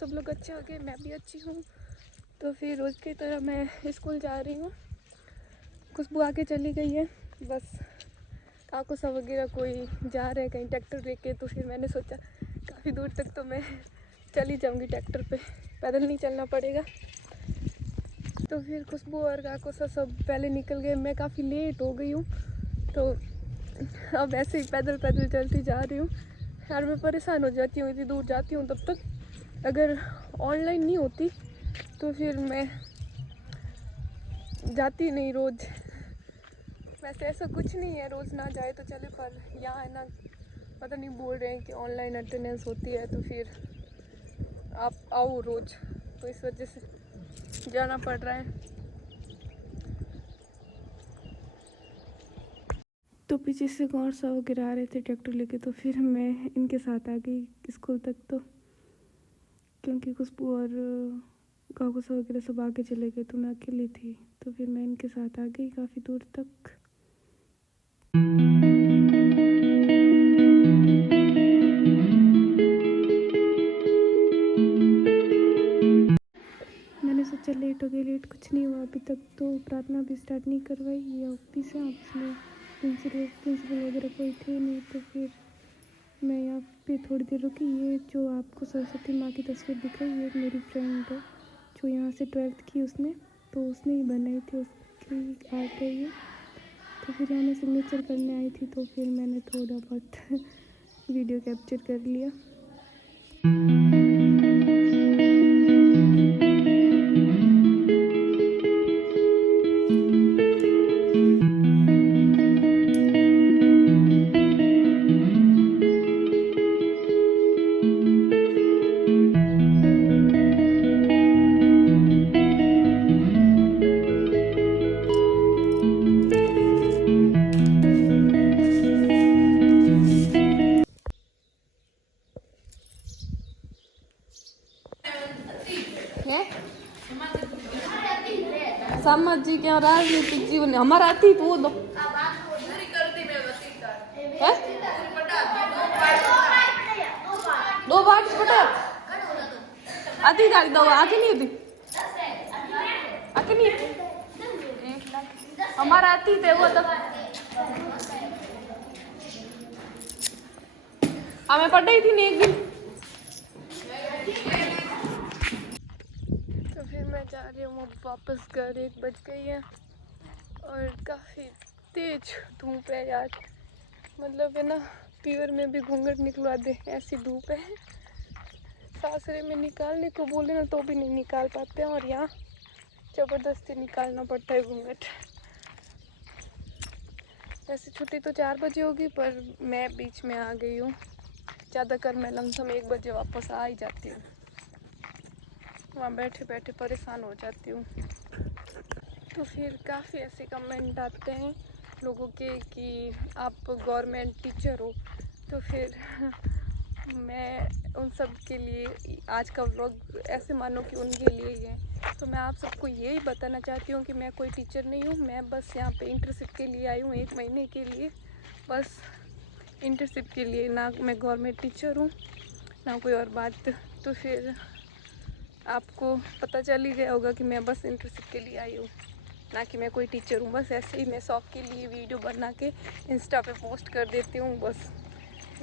सब लोग अच्छे हो गए, मैं भी अच्छी हूँ। तो फिर रोज़ की तरह मैं स्कूल जा रही हूँ। खुशबू आके चली गई है, बस काकुसा वगैरह कोई जा रहे हैं कहीं ट्रैक्टर लेके। तो फिर मैंने सोचा काफ़ी दूर तक तो मैं चली जाऊँगी ट्रैक्टर पे, पैदल नहीं चलना पड़ेगा। तो फिर खुशबू और काकुसा सब पहले निकल गए, मैं काफ़ी लेट हो गई हूँ। तो अब ऐसे ही पैदल पैदल चलती जा रही हूँ। यार मैं परेशान हो जाती हूँ, इतनी दूर जाती हूँ तब तक। अगर ऑनलाइन नहीं होती तो फिर मैं जाती नहीं रोज़। वैसे ऐसा कुछ नहीं है, रोज़ ना जाए तो चले, पर यहाँ है ना पता नहीं बोल रहे हैं कि ऑनलाइन अटेंडेंस होती है तो फिर आप आओ रोज़, तो इस वजह से जाना पड़ रहा है। तो पीछे से गौर सा वगैरह आ रहे थे ट्रैक्टर लेके, तो फिर मैं इनके साथ आ गई स्कूल तक। तो क्योंकि खुशबू और काकुसा वगैरह सब आगे चले गए तो मैं अकेली थी, तो फिर मैं इनके साथ आ गई काफ़ी दूर तक। मैंने सोचा लेट हो गई, लेट कुछ नहीं हुआ अभी तक। तो प्रार्थना भी स्टार्ट नहीं करवाई, ये ऑफिस है, ऑफिस में प्रिंसिपल वगैरह कोई थे नहीं। तो फिर मैं यहाँ पे थोड़ी देर रुकी। ये जो आपको सरस्वती माँ की तस्वीर दिख रही है, ये मेरी फ्रेंड है जो यहाँ से 12th की उसने, तो उसने ही बनाई थी, उसकी आर्ट है ये। तो फिर यहाँ मैं सिग्नेचर करने आई थी, तो फिर मैंने थोड़ा बहुत वीडियो कैप्चर कर लिया। सामाजिक या राजनीतिक जीवन हमारा आती तो वो दो है? दो बार छोटा आती गाड़ी दो आती नहीं होती, आती नहीं हमारा आती थे वो तो हमें पढ़ाई थी नहीं एक दिन। तो फिर मैं जा रही हूँ वापस घर, 1 बज गई है और काफ़ी तेज धूप है यार। मतलब है ना, पीवर में भी घूंघट निकलवा दे ऐसी धूप है। सासरे में निकालने को बोले ना तो भी नहीं निकाल पाते हैं, और यहाँ ज़बरदस्ती निकालना पड़ता है घूंघट। वैसे छुट्टी तो 4 बजे होगी, पर मैं बीच में आ गई हूँ। ज़्यादातर मैं लमसम 1 बजे वापस आ ही जाती हूँ, वहाँ बैठे बैठे परेशान हो जाती हूँ। तो फिर काफ़ी ऐसे कमेंट आते हैं लोगों के कि आप गवर्नमेंट टीचर हो। तो फिर मैं उन सब के लिए आज का व्लॉग ऐसे मानो कि उनके लिए ही है। तो मैं आप सबको यही बताना चाहती हूँ कि मैं कोई टीचर नहीं हूँ, मैं बस यहाँ पे इंटर्नशिप के लिए आई हूँ 1 महीने के लिए, बस इंटर्नशिप के लिए। ना मैं गवर्नमेंट टीचर हूँ ना कोई और बात। तो फिर आपको पता चल ही गया होगा कि मैं बस इंटर्नशिप के लिए आई हूँ, ना कि मैं कोई टीचर हूँ। बस ऐसे ही मैं शौक के लिए वीडियो बना के इंस्टा पे पोस्ट कर देती हूँ, बस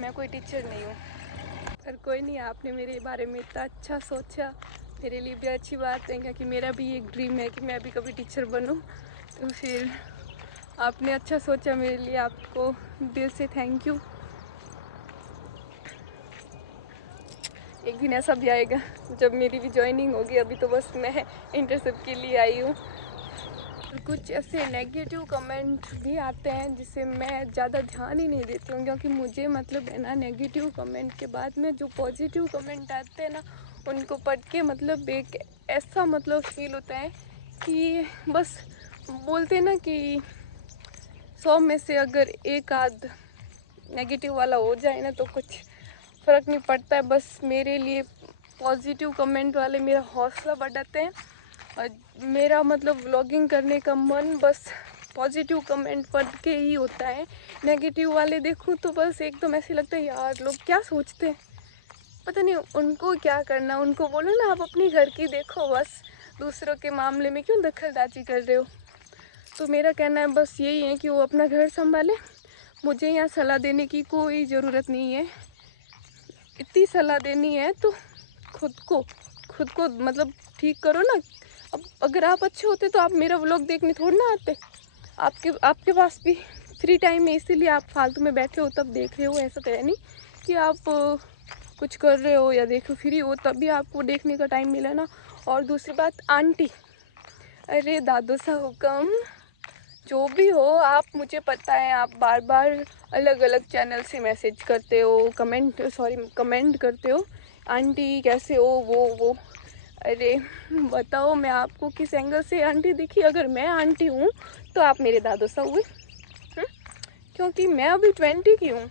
मैं कोई टीचर नहीं हूँ। पर कोई नहीं, आपने मेरे बारे में इतना अच्छा सोचा, मेरे लिए भी अच्छी बात है, क्योंकि मेरा भी एक ड्रीम है कि मैं भी कभी टीचर बनूँ। तो फिर आपने अच्छा सोचा मेरे लिए, आपको दिल से थैंक यू। एक दिन ऐसा भी आएगा जब मेरी भी ज्वाइनिंग होगी, अभी तो बस मैं इंटर्नशिप के लिए आई हूँ। कुछ ऐसे नेगेटिव कमेंट भी आते हैं जिसे मैं ज़्यादा ध्यान ही नहीं देती हूँ, क्योंकि मुझे मतलब है ना नेगेटिव कमेंट के बाद में जो पॉजिटिव कमेंट आते हैं ना, उनको पढ़ के मतलब एक ऐसा मतलब फील होता है कि बस बोलते हैं ना कि 100 में से अगर एक आध नेगेटिव वाला हो जाए ना तो कुछ फ़र्क नहीं पड़ता है। बस मेरे लिए पॉजिटिव कमेंट वाले मेरा हौसला बढ़ाते हैं, और मेरा मतलब व्लॉगिंग करने का मन बस पॉजिटिव कमेंट पढ़ के ही होता है। नेगेटिव वाले देखूं तो बस एकदम ऐसे लगता है यार लोग क्या सोचते हैं, पता नहीं उनको क्या करना, उनको बोलो ना आप अपनी घर की देखो, बस दूसरों के मामले में क्यों दखलंदाजी कर रहे हो। तो मेरा कहना है बस यही है कि वो अपना घर संभाले, मुझे यहाँ सलाह देने की कोई ज़रूरत नहीं है। इतनी सलाह देनी है तो खुद को मतलब ठीक करो ना। अब अगर आप अच्छे होते तो आप मेरा व्लॉग देखने थोड़ी ना आते। आपके पास भी फ्री टाइम है, इसीलिए आप फालतू में बैठे हो तब देख रहे हो। ऐसा तो है नहीं कि आप कुछ कर रहे हो या देखो फ्री हो तभी आपको देखने का टाइम मिला ना। और दूसरी बात आंटी, अरे दादू सा हुक्म, जो भी हो आप, मुझे पता है आप बार बार अलग अलग चैनल से मैसेज करते हो, कमेंट करते हो, आंटी कैसे हो वो। अरे बताओ मैं आपको किस एंगल से आंटी दिखी। अगर मैं आंटी हूँ तो आप मेरे दादू सा हुए, क्योंकि मैं अभी 20 की हूँ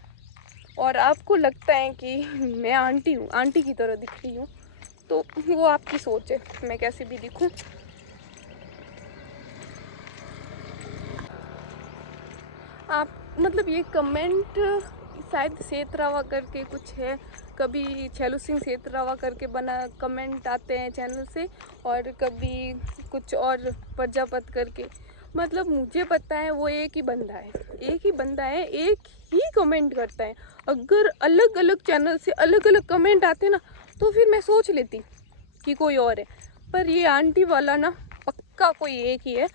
और आपको लगता है कि मैं आंटी हूँ, आंटी की तरह दिख रही हूँ। तो वो आपकी सोच है, मैं कैसे भी दिखूँ। आप मतलब ये कमेंट शायद सेतरावा करके कुछ है, कभी छेलू सिंह सेतरावा करके बना कमेंट आते हैं चैनल से, और कभी कुछ और प्रजापत करके। मतलब मुझे पता है वो एक ही बंदा है, एक ही कमेंट करता है। अगर अलग अलग चैनल से अलग अलग कमेंट आते ना तो फिर मैं सोच लेती कि कोई और है, पर ये आंटी वाला ना पक्का कोई एक ही है।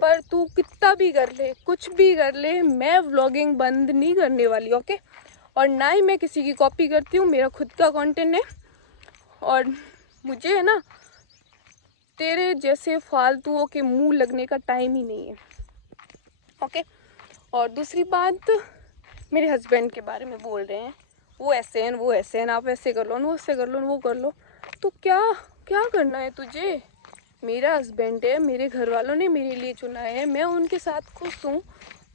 पर तू कितना भी कर ले, कुछ भी कर ले, मैं व्लॉगिंग बंद नहीं करने वाली, ओके। और ना ही मैं किसी की कॉपी करती हूँ, मेरा खुद का कंटेंट है। और मुझे है ना तेरे जैसे फालतुओं के मुंह लगने का टाइम ही नहीं है, ओके। और दूसरी बात, मेरे हस्बैंड के बारे में बोल रहे हैं, वो ऐसे हैं, आप ऐसे कर लो, वो ऐसे कर लो, वो कर लो। तो क्या क्या करना है तुझे? मेरा हस्बैंड है, मेरे घर वालों ने मेरे लिए चुना है, मैं उनके साथ खुश हूँ।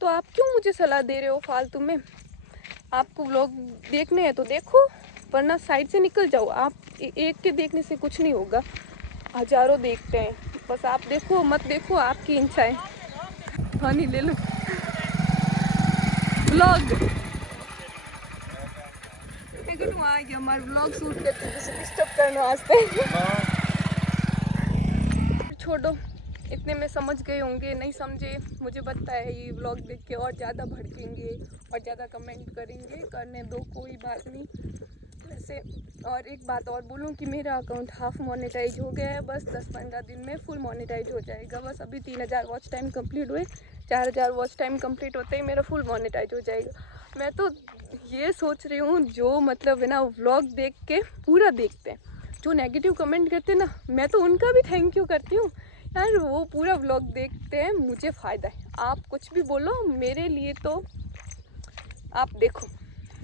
तो आप क्यों मुझे सलाह दे रहे हो फालतू में? आपको व्लॉग देखने हैं तो देखो, वरना साइड से निकल जाओ। आप एक के देखने से कुछ नहीं होगा, हजारों देखते हैं। बस आप देखो मत देखो, आपकी इच्छा है। पानी ले लो। व्लॉग देखो, आ गया हमारे व्लॉग शूट करते, डिस्टर्ब करने वास्ते। छोड़ो, इतने में समझ गए होंगे, नहीं समझे मुझे पता है। ये व्लॉग देख के और ज़्यादा भड़केंगे और ज़्यादा कमेंट करेंगे, करने दो, कोई बात नहीं। वैसे और एक बात और बोलूँ कि मेरा अकाउंट हाफ मोनेटाइज हो गया है, बस 10-15 दिन में फुल मोनेटाइज हो जाएगा। बस अभी 3000 वॉच टाइम कंप्लीट हुए, 4000 वॉच टाइम कंप्लीट होते ही मेरा फुल मोनेटाइज हो जाएगा। मैं तो ये सोच रही हूँ, जो मतलब है ना व्लॉग देख के पूरा देखते हैं, जो नेगेटिव कमेंट करते हैं ना, मैं तो उनका भी थैंक यू करती हूँ यार। वो पूरा व्लॉग देखते हैं, मुझे फ़ायदा है। आप कुछ भी बोलो मेरे लिए, तो आप देखो,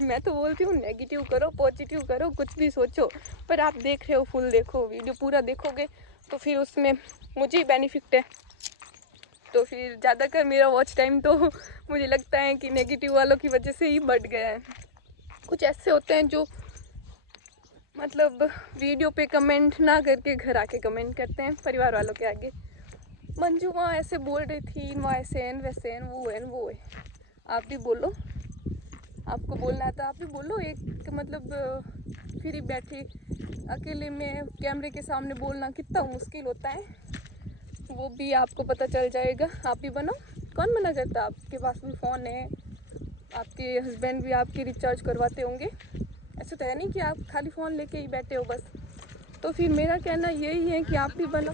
मैं तो बोलती हूँ नेगेटिव करो पॉजिटिव करो, कुछ भी सोचो, पर आप देख रहे हो, फुल देखो, वीडियो पूरा देखोगे तो फिर उसमें मुझे ही बेनिफिट है। तो फिर ज़्यादातर मेरा वॉच टाइम तो मुझे लगता है कि नेगेटिव वालों की वजह से ही बढ़ गया है। कुछ ऐसे होते हैं जो मतलब वीडियो पे कमेंट ना करके घर आके कमेंट करते हैं परिवार वालों के आगे। मंजू वहाँ ऐसे बोल रही थी, वहाँ ऐसे हैं वैसे हैं, वो है। आप भी बोलो, आपको बोलना है तो आप भी बोलो। एक मतलब फ्री बैठी अकेले में कैमरे के सामने बोलना कितना मुश्किल होता है, वो भी आपको पता चल जाएगा। आप भी बनो, कौन मना करता? आपके पास भी फ़ोन है, आपके हस्बैंड भी आपके रिचार्ज करवाते होंगे। ऐसा तो है नहीं कि आप खाली फ़ोन लेके ही बैठे हो बस। तो फिर मेरा कहना यही है कि आप भी बनो।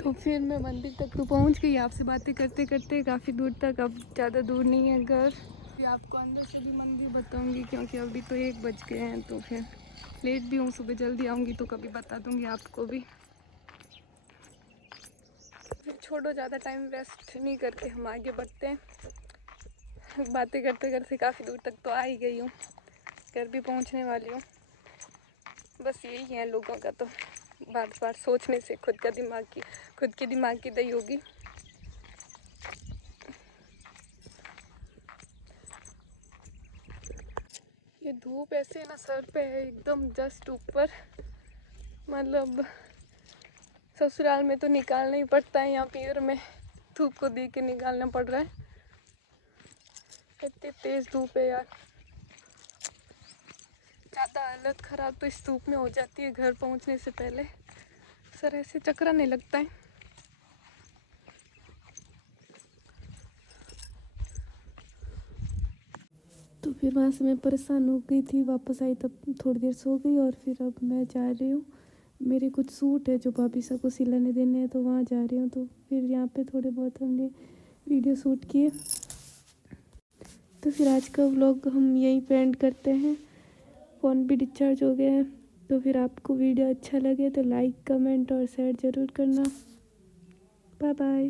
तो फिर मैं मंदिर तक तो पहुंच गई आपसे बातें करते करते, काफ़ी दूर तक, अब ज़्यादा दूर नहीं है घर। फिर आपको अंदर से भी मंदिर बताऊंगी, क्योंकि अभी तो 1 बज गए हैं, तो फिर लेट भी हूँ, सुबह जल्दी आऊँगी तो कभी बता दूँगी आपको भी। फिर छोड़ो, ज़्यादा टाइम वेस्ट नहीं करके हम आगे बढ़ते हैं। बातें करते करते काफ़ी दूर तक तो आ ही गई हूँ, घर भी पहुँचने वाली हूँ। बस यही है लोगों का, तो बार बार सोचने से खुद के दिमाग की दही होगी। ये धूप ऐसे ना सर पे है एकदम जस्ट ऊपर, मतलब ससुराल में तो निकालना ही पड़ता है, यहाँ पीर में धूप को देख के निकालना पड़ रहा है। इतनी तेज धूप है यार। ज़्यादा हालत ख़राब तो इस धूप में हो जाती है घर पहुंचने से पहले। सर ऐसे चकराने लगता है। तो फिर वहाँ से मैं परेशान हो गई थी, वापस आई तब थोड़ी देर सो गई और फिर अब मैं जा रही हूँ। मेरे कुछ सूट है जो भाभी साहब को सिलाने देने हैं, तो वहाँ जा रही हूँ। तो फिर यहाँ पे थोड़े बहुत हमने वीडियो शूट किए। तो फिर आज का व्लॉग हम यहीं पे एंड करते हैं। फ़ोन भी डिस्चार्ज हो गया है। तो फिर आपको वीडियो अच्छा लगे तो लाइक, कमेंट और शेयर ज़रूर करना। Bye bye.